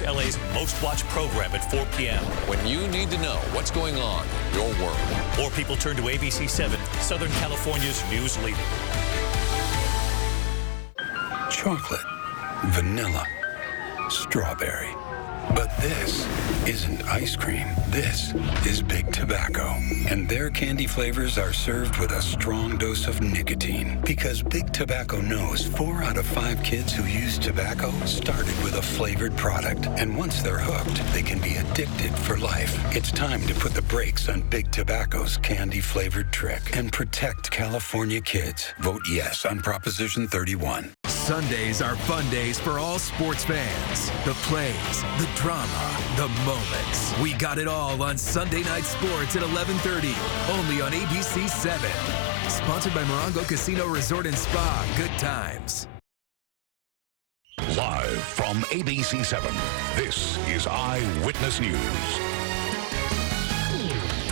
California's LA's most watched program at 4 p.m. When you need to know what's going on in your world. More people turn to ABC 7, Southern California's news leader. Chocolate, vanilla, strawberry. But this isn't ice cream. This is Big Tobacco. And their candy flavors are served with a strong dose of nicotine. Because Big Tobacco knows 4 out of 5 kids who use tobacco started with a flavored product. And once they're hooked, they can be addicted for life. It's time to put the brakes on Big Tobacco's candy-flavored trick and protect California kids. Vote yes on Proposition 31. Sundays are fun days for all sports fans. The plays, the drama, the moments. We got it all on Sunday Night Sports at 11:30, only on ABC 7. Sponsored by Morongo Casino Resort and Spa. Good times. Live from ABC 7, this is Eyewitness News.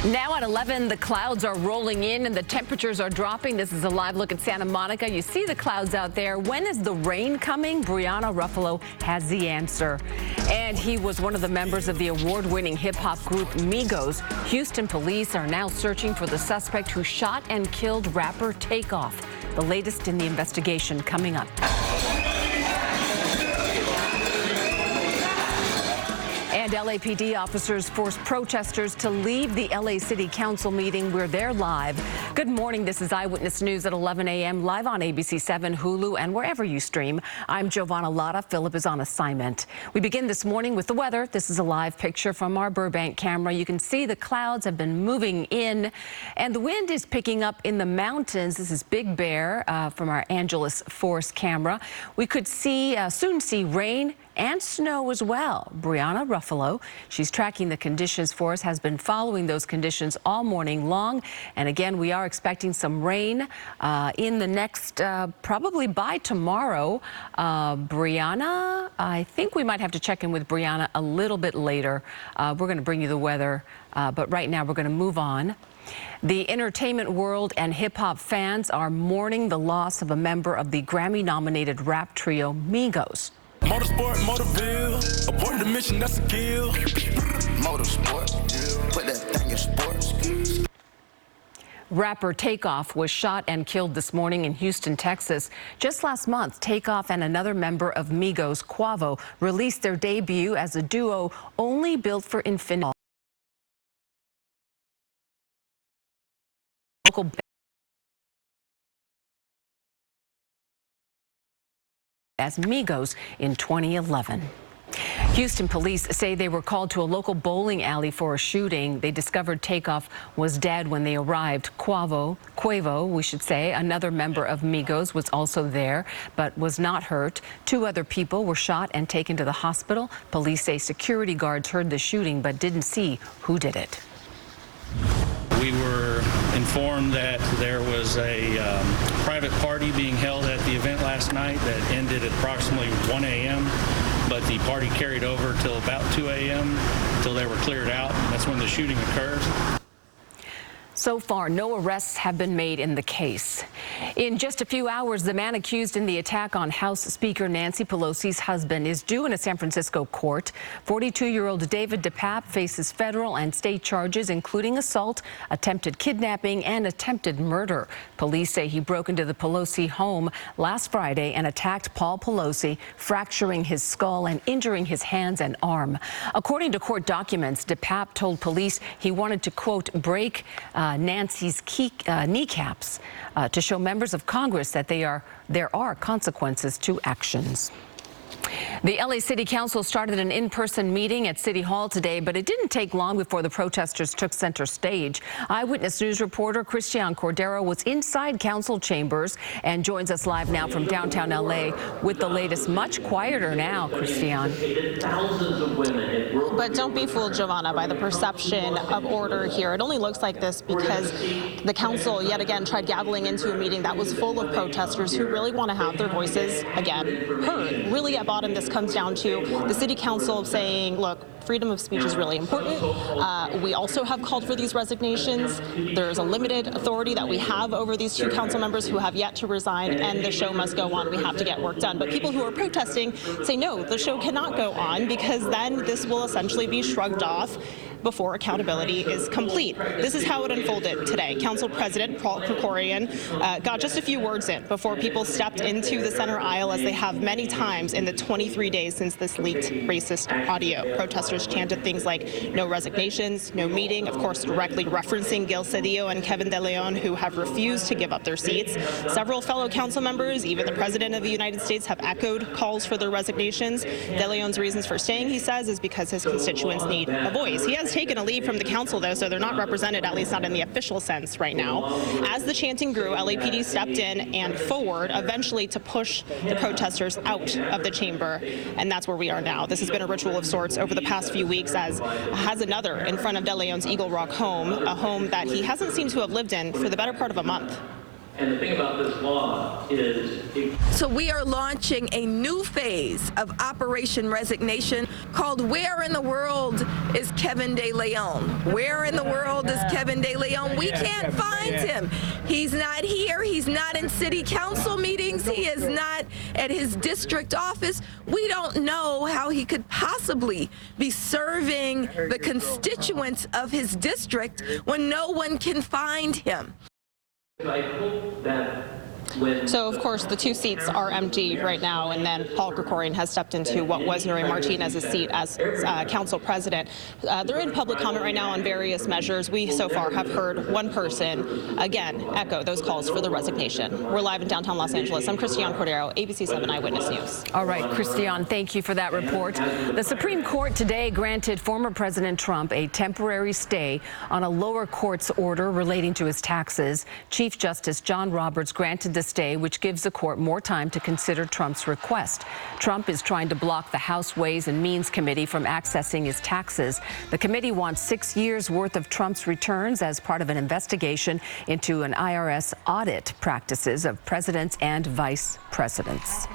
Now at 11, the clouds are rolling in and the temperatures are dropping. This is a live look at Santa Monica. You see the clouds out there. When is the rain coming? Brianna Ruffalo has the answer. And he was one of the members of the award-winning hip-hop group Migos. Houston police are now searching for the suspect who shot and killed rapper Takeoff. The latest in the investigation coming up. And LAPD officers forced protesters to leave the LA City Council meeting where they're live. Good morning. This is Eyewitness News at 11 a.m. live on ABC 7, Hulu, and wherever you stream. I'm Giovanna Lotta. Philip is on assignment. We begin this morning with the weather. This is a live picture from our Burbank camera. You can see the clouds have been moving in, and the wind is picking up in the mountains. This is Big Bear from our Angeles Forest camera. We could soon see rain and snow as well. Brianna Ruffalo, she's tracking the conditions for us, has been following those conditions all morning long. And again, we are expecting some rain in the next, probably by tomorrow. Brianna, I think we might have to check in with Brianna a little bit later. We're going to bring you the weather, but right now we're going to move on. The entertainment world and hip-hop fans are mourning the loss of a member of the Grammy-nominated rap trio Migos. Motorsport, Motorville, abort the mission, that's a kill. Motorsport, put that thing in sports. Rapper Takeoff was shot and killed this morning in Houston, Texas. Just last month, Takeoff and another member of Migos, Quavo, released their debut as a duo only built for infinity. Local as Migos in 2011. Houston police say they were called to a local bowling alley for a shooting. They discovered Takeoff was dead when they arrived. Quavo, we should say, another member of Migos, was also there but was not hurt. 2 other people were shot and taken to the hospital. Police say security guards heard the shooting but didn't see who did it. We were informed that there was a private party being held at the event last night that ended at approximately 1 a.m., but the party carried over till about 2 a.m. until they were cleared out. That's when the shooting occurred. So far, no arrests have been made in the case. In just a few hours, the man accused in the attack on House Speaker Nancy Pelosi's husband is due in a San Francisco court. 42-year-old David DePape faces federal and state charges, including assault, attempted kidnapping, and attempted murder. Police say he broke into the Pelosi home last Friday and attacked Paul Pelosi, fracturing his skull and injuring his hands and arm. According to court documents, DePape told police he wanted to, quote, break Nancy's kneecaps to show members of Congress that there are consequences to actions. The LA City Council started an in-person meeting at City Hall today, but it didn't take long before the protesters took center stage. Eyewitness News reporter Christian Cordero was inside council chambers and joins us live now from downtown LA with the latest. Much quieter now, Christian. But don't be fooled, Giovanna, by the perception of order here. It only looks like this because the council yet again tried gaveling into a meeting that was full of protesters who really want to have their voices again heard. Really, at bottom, this comes down to the city council saying, look, freedom of speech is really important. We also have called for these resignations. There's a limited authority that we have over these two council members who have yet to resign, and the show must go on. We have to get work done. But people who are protesting say, no, the show cannot go on, because then this will essentially be shrugged off before accountability is complete. This is how it unfolded today. Council President Paul Krikorian got just a few words in before people stepped into the center aisle, as they have many times in the 23 days since this leaked racist audio. Protesters chanted things like no resignations, no meeting, of course directly referencing Gil Cedillo and Kevin De Leon, who have refused to give up their seats. Several fellow council members, even the President of the United States, have echoed calls for their resignations. De Leon's reasons for staying, he says, is because his constituents need a voice. He has taken a leave from the council, though, so they're not represented, at least not in the official sense right now. As the chanting grew, LAPD stepped in and forward, eventually to push the protesters out of the chamber, and that's where we are now. This has been a ritual of sorts over the past few weeks, as has another in front of De Leon's Eagle Rock home, a home that he hasn't seemed to have lived in for the better part of a month. And the thing about this law is... So we are launching a new phase of Operation Resignation called Where in the World is Kevin De Leon? Where in the world is Kevin De Leon? We can't find him. He's not here. He's not in city council meetings. He is not at his district office. We don't know how he could possibly be serving the constituents of his district when no one can find him. I hope that So, of course, the two seats are empty right now, and then Paul Krikorian has stepped into what was Nury Martinez's seat as council president. They're in public comment right now on various measures. We so far have heard one person, again, echo those calls for the resignation. We're live in downtown Los Angeles. I'm Christiane Cordero, ABC 7 Eyewitness News. All right, Christiane, thank you for that report. The Supreme Court today granted former President Trump a temporary stay on a lower court's order relating to his taxes. Chief Justice John Roberts granted the stay, which gives the court more time to consider Trump's request. Trump is trying to block the House Ways and Means Committee from accessing his taxes. The committee wants 6 years' worth of Trump's returns as part of an investigation into an IRS audit practices of presidents and vice presidents.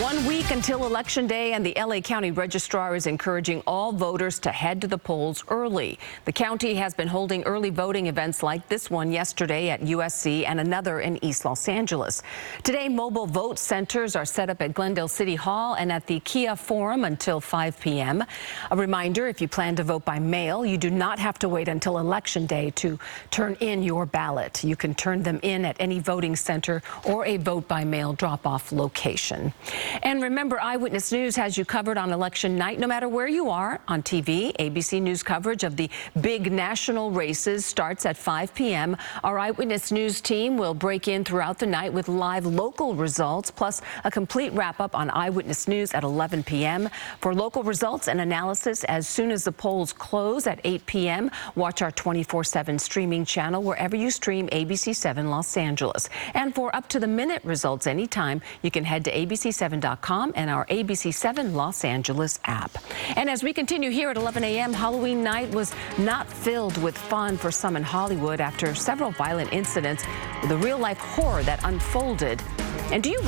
1 week until Election Day, and the LA County Registrar is encouraging all voters to head to the polls early. The county has been holding early voting events like this one yesterday at USC and another in East Los Angeles. Today, mobile vote centers are set up at Glendale City Hall and at the Kia Forum until 5 p.m. A reminder, if you plan to vote by mail, you do not have to wait until Election Day to turn in your ballot. You can turn them in at any voting center or a vote-by-mail drop-off location. And remember, Eyewitness News has you covered on election night, no matter where you are on TV. ABC News coverage of the big national races starts at 5 p.m. Our Eyewitness News team will break in throughout the night with live local results, plus a complete wrap-up on Eyewitness News at 11 p.m. For local results and analysis as soon as the polls close at 8 p.m., watch our 24/7 streaming channel wherever you stream ABC 7 Los Angeles. And for up-to-the-minute results anytime, you can head to ABC7.com and our ABC 7 Los Angeles app. And as we continue here at 11 a.m., Halloween night was not filled with fun for some in Hollywood after several violent incidents with a real-life horror that unfolded. And do you